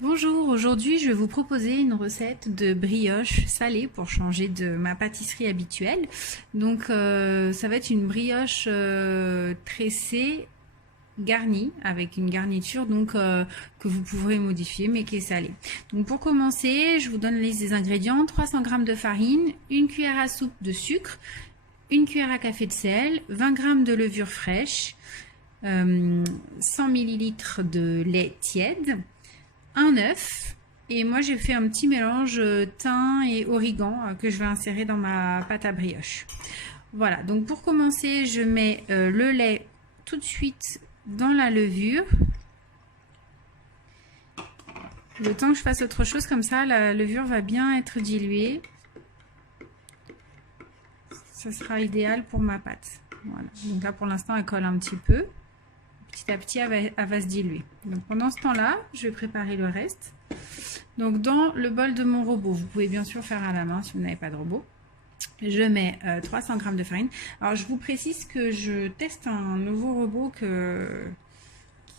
Bonjour, aujourd'hui je vais vous proposer une recette de brioche salée pour changer de ma pâtisserie habituelle. Donc ça va être une brioche tressée garnie avec une garniture que vous pourrez modifier mais qui est salée. Donc pour commencer, je vous donne la liste des ingrédients: 300 g de farine, une cuillère à soupe de sucre, une cuillère à café de sel, 20 g de levure fraîche, 100 ml de lait tiède, un œuf, et moi j'ai fait un petit mélange thym et origan que je vais insérer dans ma pâte à brioche. Voilà, donc pour commencer, je mets le lait tout de suite dans la levure. Le temps que je fasse autre chose, comme ça la levure va bien être diluée. Ça sera idéal pour ma pâte. Voilà, donc là pour l'instant elle colle un petit peu. Petit à petit, elle va se diluer. Donc pendant ce temps-là, je vais préparer le reste. Donc dans le bol de mon robot, vous pouvez bien sûr faire à la main si vous n'avez pas de robot. Je mets 300 g de farine. Alors je vous précise que je teste un nouveau robot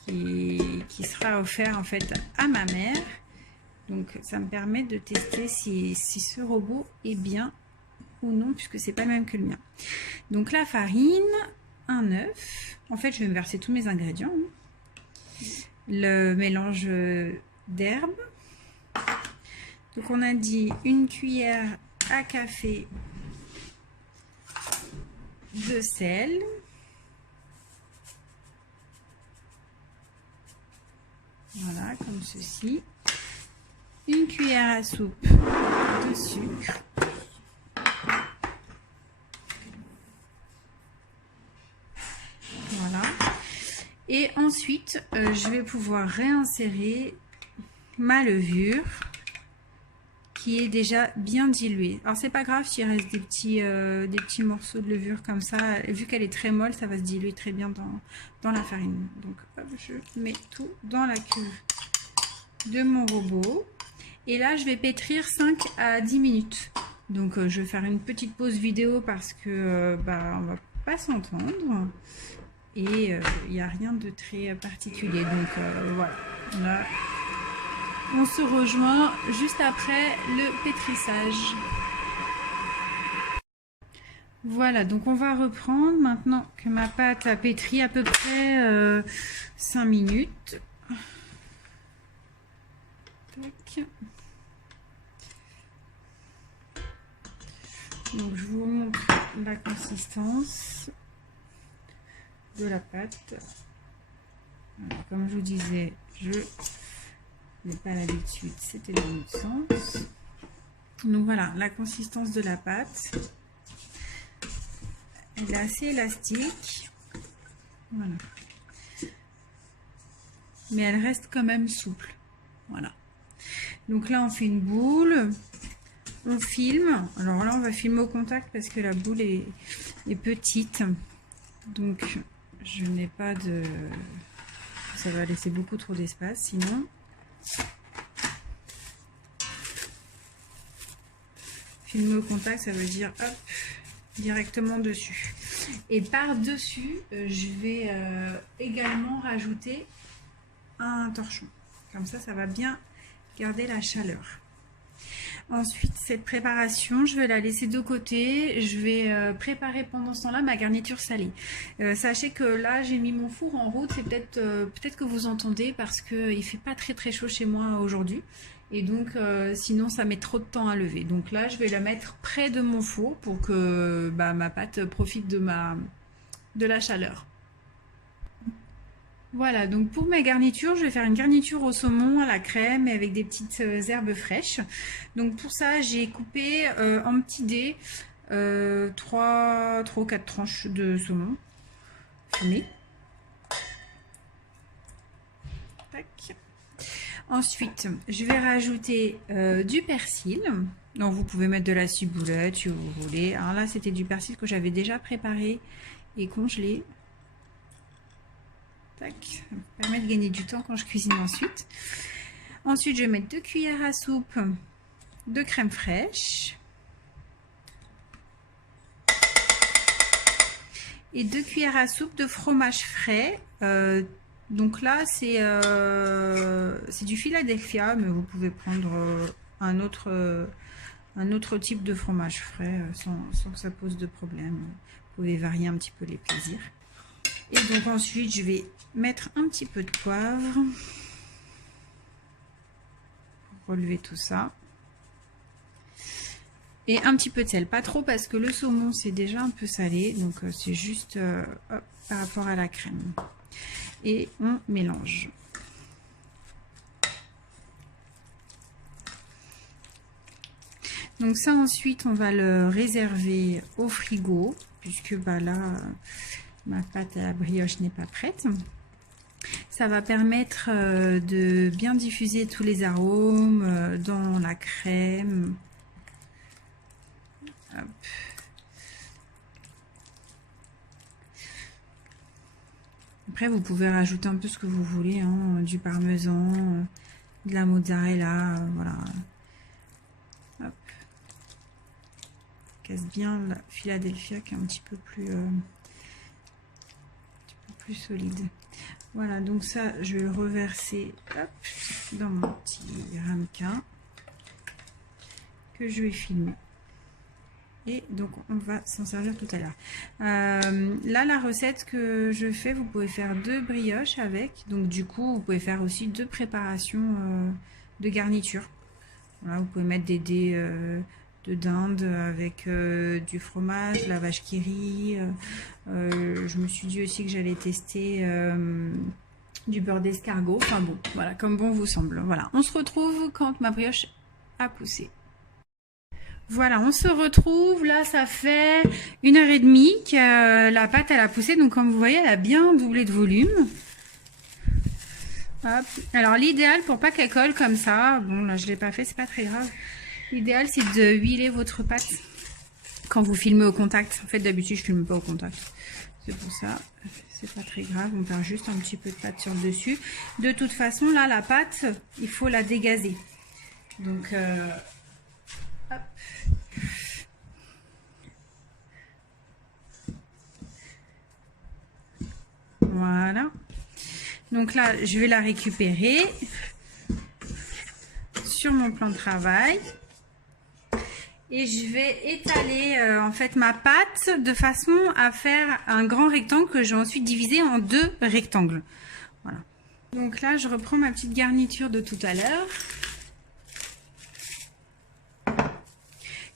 qui sera offert en fait à ma mère. Donc ça me permet de tester si ce robot est bien ou non, puisque c'est pas le même que le mien. Donc la farine, un œuf. En fait, je vais me verser tous mes ingrédients. Le mélange d'herbes. Donc on a dit une cuillère à café de sel. Voilà, comme ceci. Une cuillère à soupe de sucre. Voilà. Et ensuite, je vais pouvoir réinsérer ma levure qui est déjà bien diluée. Alors c'est pas grave s'il reste des petits morceaux de levure comme ça. Vu qu'elle est très molle, ça va se diluer très bien dans la farine. Donc hop, je mets tout dans la cuve de mon robot. Et là, je vais pétrir 5 à 10 minutes. Donc je vais faire une petite pause vidéo parce que on va pas s'entendre. Et il n'y a rien de très particulier. Donc voilà. Là, on se rejoint juste après le pétrissage. Voilà, donc on va reprendre maintenant que ma pâte a pétri à peu près 5 minutes. Tac. Donc je vous montre la consistance de la pâte. Voilà, comme je vous disais, je n'ai pas l'habitude, c'était dans l'autre sens. Donc voilà, la consistance de la pâte. Elle est assez élastique. Voilà. Mais elle reste quand même souple. Voilà. Donc là, on fait une boule. On filme. Alors là, on va filmer au contact parce que la boule est petite. Donc, je n'ai pas de... Ça va laisser beaucoup trop d'espace, sinon... Filmer au contact, ça veut dire hop, directement dessus. Et par-dessus, je vais également rajouter un torchon. Comme ça va bien garder la chaleur. Ensuite, cette préparation, je vais la laisser de côté. Je vais préparer pendant ce temps-là ma garniture salée. Sachez que là, j'ai mis mon four en route. C'est peut-être que vous entendez parce qu'il ne fait pas très chaud chez moi aujourd'hui. Et donc, sinon, ça met trop de temps à lever. Donc là, je vais la mettre près de mon four pour que ma pâte profite de la chaleur. Voilà, donc pour mes garnitures, je vais faire une garniture au saumon, à la crème et avec des petites herbes fraîches. Donc pour ça, j'ai coupé en petits dés 3 ou 4 tranches de saumon fumé. Tac. Ensuite, je vais rajouter du persil. Donc vous pouvez mettre de la ciboulette si vous voulez. Alors là, c'était du persil que j'avais déjà préparé et congelé. Tac, ça me permet de gagner du temps quand je cuisine ensuite. Ensuite, je vais mettre 2 cuillères à soupe de crème fraîche. Et 2 cuillères à soupe de fromage frais Donc là, c'est du Philadelphia, mais vous pouvez prendre un autre type de fromage frais sans que ça pose de problème. Vous pouvez varier un petit peu les plaisirs. Et donc ensuite, je vais mettre un petit peu de poivre pour relever tout ça. Et un petit peu de sel, pas trop parce que le saumon c'est déjà un peu salé, donc c'est juste hop, par rapport à la crème. Et on mélange. Donc ça ensuite on va le réserver au frigo puisque bah là ma pâte à la brioche n'est pas prête. Ça va permettre de bien diffuser tous les arômes dans la crème. Hop. Après vous pouvez rajouter un peu ce que vous voulez, hein, du parmesan, de la mozzarella, voilà. Hop. Casse bien la Philadelphia qui est un petit peu plus solide. Voilà, donc ça je vais le reverser hop, dans mon petit ramequin que je vais filmer. Et donc on va s'en servir tout à l'heure. Là la recette que je fais, vous pouvez faire 2 brioches avec. Donc du coup vous pouvez faire aussi 2 préparations de garniture. Voilà, vous pouvez mettre des dés de dinde avec du fromage, la vache qui rit. Je me suis dit aussi que j'allais tester du beurre d'escargot. Enfin bon, voilà, comme bon vous semble. Voilà, on se retrouve quand ma brioche a poussé. Voilà, on se retrouve, là ça fait 1h30 que la pâte elle a poussé, donc comme vous voyez elle a bien doublé de volume. Hop. Alors l'idéal pour pas qu'elle colle comme ça, bon là je l'ai pas fait, c'est pas très grave. L'idéal c'est de huiler votre pâte quand vous filmez au contact. En fait d'habitude je filme pas au contact, c'est pour ça, c'est pas très grave, on perd juste un petit peu de pâte sur le dessus. De toute façon là la pâte, il faut la dégazer. Donc hop. Voilà. Donc là, je vais la récupérer sur mon plan de travail. Et je vais étaler en fait ma pâte de façon à faire un grand rectangle que je vais ensuite diviser en 2 rectangles. Voilà. Donc là, je reprends ma petite garniture de tout à l'heure.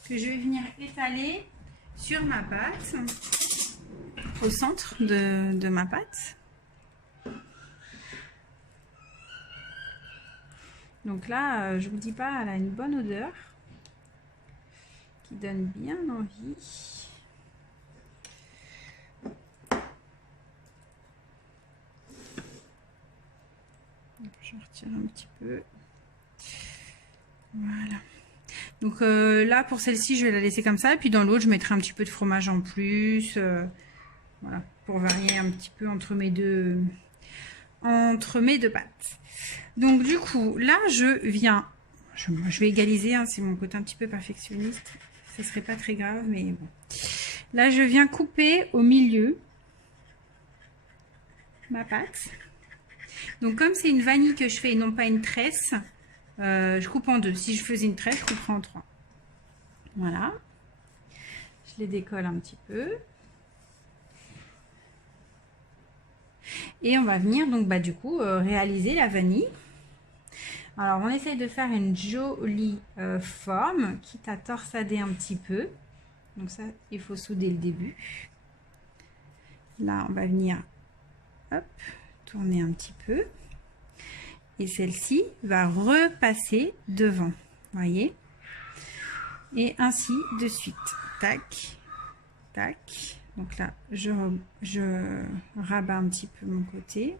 Que je vais venir étaler sur ma pâte, au centre de ma pâte. Donc là, je vous dis pas, elle a une bonne odeur qui donne bien envie. Je retire un petit peu. Voilà. Donc là, pour celle-ci, je vais la laisser comme ça. Et puis dans l'autre, je mettrai un petit peu de fromage en plus. Voilà, pour varier un petit peu entre mes deux pâtes. Donc du coup, là, je vais égaliser, hein, c'est mon côté un petit peu perfectionniste. Ce serait pas très grave, mais bon. Là, je viens couper au milieu ma pâte. Donc comme c'est une vanille que je fais et non pas une tresse, je coupe en 2. Si je faisais une tresse, je couperais en 3. Voilà. Je les décolle un petit peu. Et on va venir donc bah, du coup réaliser la vanille. Alors on essaye de faire une jolie forme, quitte à torsader un petit peu. Donc ça, il faut souder le début. Là, on va venir hop, tourner un petit peu. Et celle-ci va repasser devant, voyez. Et ainsi de suite. Tac, tac. Donc là, je rabats un petit peu mon côté.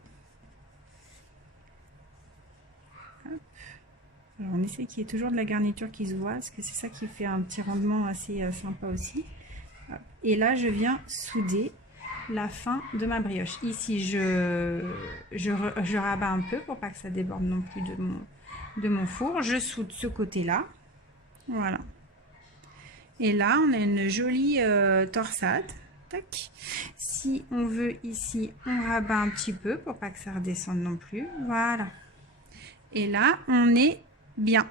Hop. Alors on essaie qu'il y ait toujours de la garniture qui se voit, parce que c'est ça qui fait un petit rendement assez sympa aussi. Hop. Et là, je viens souder la fin de ma brioche. Ici, je rabats un peu pour pas que ça déborde non plus de mon four. Je soude ce côté-là. Voilà. Et là, on a une jolie torsade. Tac. Si on veut ici, on rabat un petit peu pour pas que ça redescende non plus. Voilà. Et là, on est bien.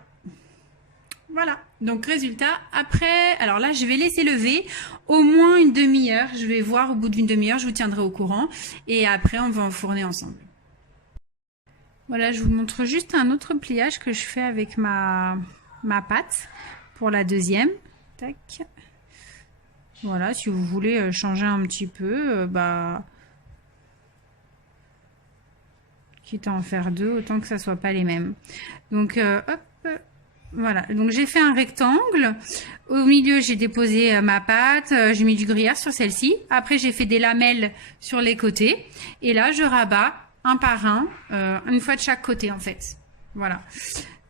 Voilà. Donc, résultat, après, alors là, je vais laisser lever au moins une demi-heure. Je vais voir au bout d'une demi-heure, je vous tiendrai au courant. Et après, on va enfourner ensemble. Voilà, je vous montre juste un autre pliage que je fais avec ma pâte pour la deuxième. Tac. Voilà, si vous voulez changer un petit peu, quitte à en faire deux, autant que ça soit pas les mêmes. Donc, hop, voilà. Donc, j'ai fait un rectangle. Au milieu, j'ai déposé ma pâte. J'ai mis du gruyère sur celle-ci. Après, j'ai fait des lamelles sur les côtés. Et là, je rabats un par un, une fois de chaque côté, en fait. Voilà.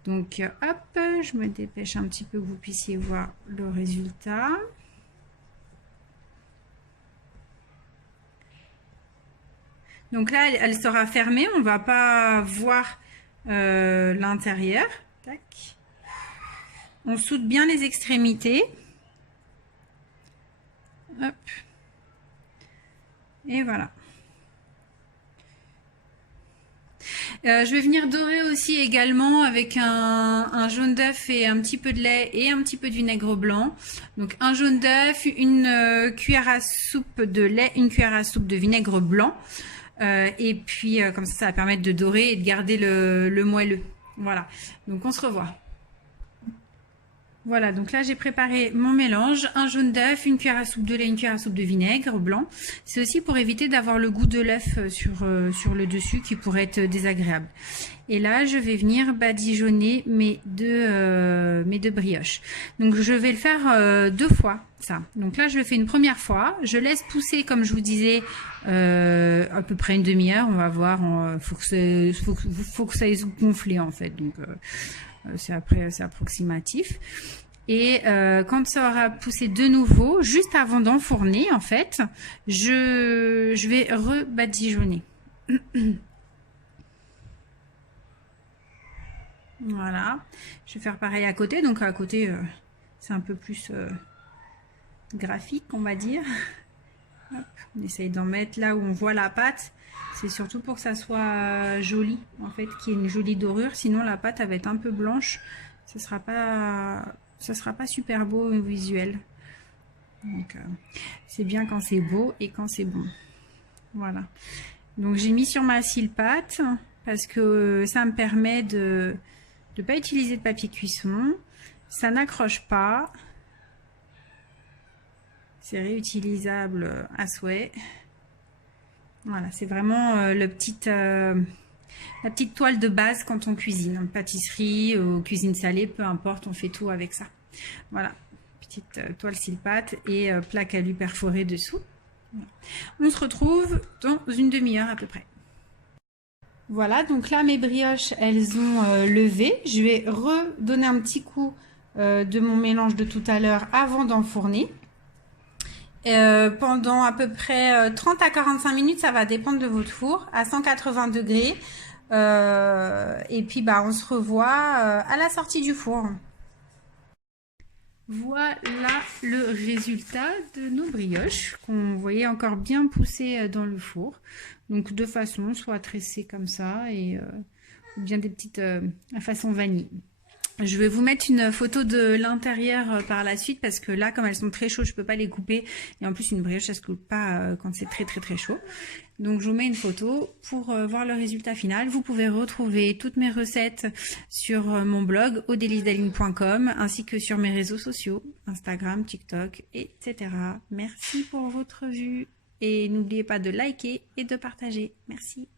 Donc, hop, je me dépêche un petit peu que vous puissiez voir le résultat. Donc là, elle sera fermée, on va pas voir l'intérieur. Tac. On soude bien les extrémités. Hop. Et voilà. Je vais venir dorer aussi également avec un jaune d'œuf et un petit peu de lait et un petit peu de vinaigre blanc. Donc un jaune d'œuf, une cuillère à soupe de lait, une cuillère à soupe de vinaigre blanc. Et puis comme ça va permettre de dorer et de garder le moelleux. Voilà, donc on se revoit. Voilà, donc là j'ai préparé mon mélange, un jaune d'œuf, une cuillère à soupe de lait, une cuillère à soupe de vinaigre blanc. C'est aussi pour éviter d'avoir le goût de l'œuf sur le dessus qui pourrait être désagréable. Et là je vais venir badigeonner mes deux brioches. Donc je vais le faire deux fois ça. Donc là je le fais une première fois, je laisse pousser comme je vous disais à peu près une demi-heure. On va voir, faut que ça ait gonflé en fait. Donc c'est approximatif. Et quand ça aura poussé de nouveau, juste avant d'enfourner, en fait, je vais rebadigeonner. Voilà. Je vais faire pareil à côté. Donc à côté, c'est un peu plus graphique, on va dire. Hop, on essaye d'en mettre là où on voit la pâte. C'est surtout pour que ça soit joli, en fait, qu'il y ait une jolie dorure. Sinon, la pâte elle va être un peu blanche. Ça sera pas super beau au visuel. Donc, c'est bien quand c'est beau et quand c'est bon. Voilà. Donc, j'ai mis sur ma scie pâte parce que ça me permet de ne pas utiliser de papier cuisson. Ça n'accroche pas. C'est réutilisable à souhait. Voilà, c'est vraiment la petite toile de base quand on cuisine. Pâtisserie ou cuisine salée, peu importe, on fait tout avec ça. Voilà, petite toile cile-pâte et plaque à alu perforée dessous. Voilà. On se retrouve dans une demi-heure à peu près. Voilà, donc là mes brioches, elles ont levé. Je vais redonner un petit coup de mon mélange de tout à l'heure avant d'enfourner. Pendant à peu près 30 à 45 minutes, ça va dépendre de votre four, à 180 degrés. Et puis on se revoit à la sortie du four. Voilà le résultat de nos brioches qu'on voyait encore bien pousser dans le four. Donc de façon soit tressée comme ça et ou bien des petites à façon vanille. Je vais vous mettre une photo de l'intérieur par la suite parce que là, comme elles sont très chaudes, je peux pas les couper. Et en plus, une brioche, ça se coupe pas quand c'est très chaud. Donc, je vous mets une photo pour voir le résultat final. Vous pouvez retrouver toutes mes recettes sur mon blog audelisdaline.com ainsi que sur mes réseaux sociaux, Instagram, TikTok, etc. Merci pour votre vue et n'oubliez pas de liker et de partager. Merci.